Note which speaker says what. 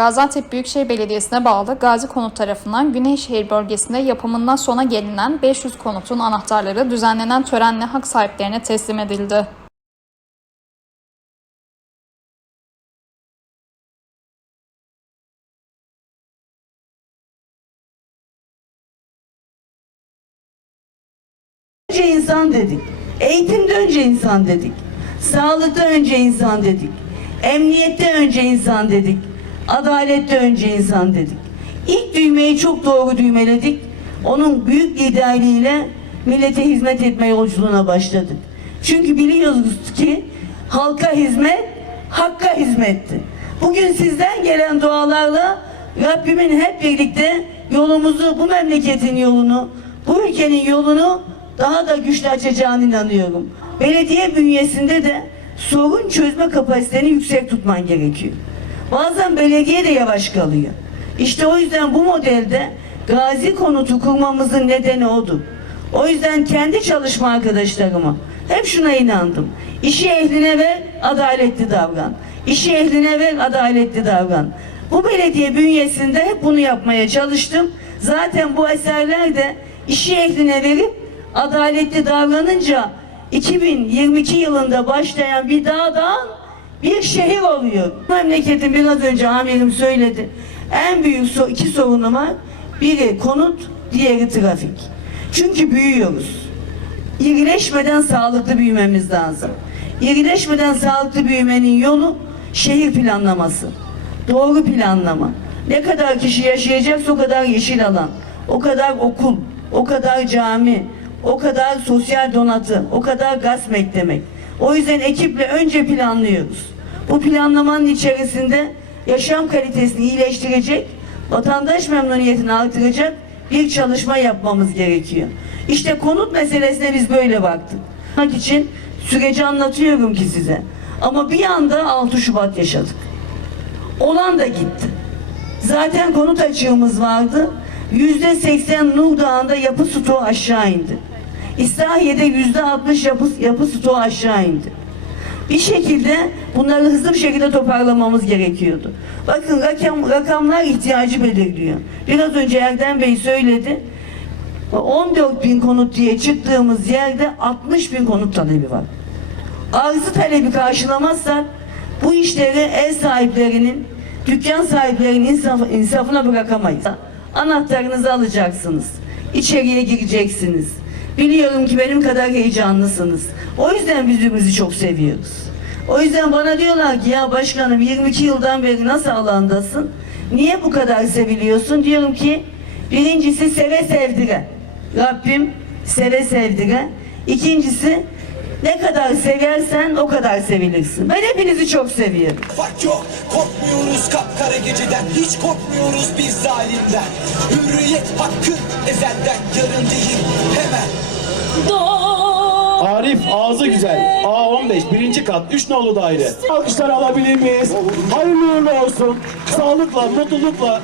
Speaker 1: Gaziantep Büyükşehir Belediyesi'ne bağlı Gazi Konut tarafından Güneyşehir bölgesinde yapımından sona gelinen 500 konutun anahtarları düzenlenen törenle hak sahiplerine teslim edildi.
Speaker 2: önce insan dedik. Eğitimde önce insan dedik. Sağlıkta önce insan dedik. Emniyette önce insan dedik. Adalette önce insan dedik. İlk düğmeyi çok doğru düğmeledik. Onun büyük liderliğiyle millete hizmet etme yolculuğuna başladık. Çünkü biliyoruz ki halka hizmet, hakka hizmetti. Bugün sizden gelen dualarla Rabbimin hep birlikte yolumuzu, bu memleketin yolunu, bu ülkenin yolunu daha da güçlü açacağına inanıyorum. Belediye bünyesinde de sorun çözme kapasiteni yüksek tutman gerekiyor. Bazen belediye de yavaş kalıyor. İşte o yüzden bu modelde gazi konutu kurmamızın nedeni odur. O yüzden kendi çalışma arkadaşlarıma hep şuna inandım. İşi ehline ver, adaletli davran. İşi ehline ver, adaletli davran. Bu belediye bünyesinde hep bunu yapmaya çalıştım. Zaten bu eserler de işi ehline verip adaletli davranınca 2022 yılında başlayan bir dağdan bir şehir oluyor. Memleketin biraz önce amirim söyledi. En büyük so- iki sorunu var. Biri konut, diğeri trafik. Çünkü büyüyoruz. İrileşmeden sağlıklı büyümemiz lazım. İrileşmeden sağlıklı büyümenin yolu şehir planlaması. Doğru planlama. Ne kadar kişi yaşayacaksa o kadar yeşil alan, o kadar okul, o kadar cami, o kadar sosyal donatı, o kadar gaz beklemek. O yüzden ekiple önce planlıyoruz. Bu planlamanın içerisinde yaşam kalitesini iyileştirecek, vatandaş memnuniyetini artıracak bir çalışma yapmamız gerekiyor. İşte konut meselesine biz böyle baktık. Bak için süreci anlatıyorum ki size. Ama bir anda 6 Şubat yaşadık. Olan da gitti. Zaten konut açığımız vardı. Yüzde seksen Nur Dağı'nda yapı stoğu aşağı indi. İslahiye'de yüzde altmış yapı, yapı stoğu aşağı indi. Bir şekilde bunları hızlı bir şekilde toparlamamız gerekiyordu. Bakın rakam, rakamlar ihtiyacı belirliyor. Biraz önce Erdem Bey söyledi. 14 bin konut diye çıktığımız yerde 60 bin konut talebi var. Arzı talebi karşılamazsak bu işleri ev sahiplerinin, dükkan sahiplerinin insaf, insafına bırakamayız. Anahtarınızı alacaksınız. İçeriye gireceksiniz. Biliyorum ki benim kadar heyecanlısınız. O yüzden birbirimizi çok seviyoruz. O yüzden bana diyorlar ki ya başkanım 22 yıldan beri nasıl alandasın? Niye bu kadar seviliyorsun? Diyorum ki birincisi seve sevdire. Rabbim seve sevdire. İkincisi ne kadar seversen o kadar sevilirsin. Ben hepinizi çok seviyorum.
Speaker 3: Fark yok korkmuyoruz kapkara geceden Hiç korkmuyoruz biz zalimden Hürriyet hakkın ezelden yarın değil hemen
Speaker 4: ağzı güzel. A15 birinci kat 3 nolu daire. Alkışlar alabilir miyiz? Hayırlı uğurlu olsun. Sağlıkla, mutlulukla.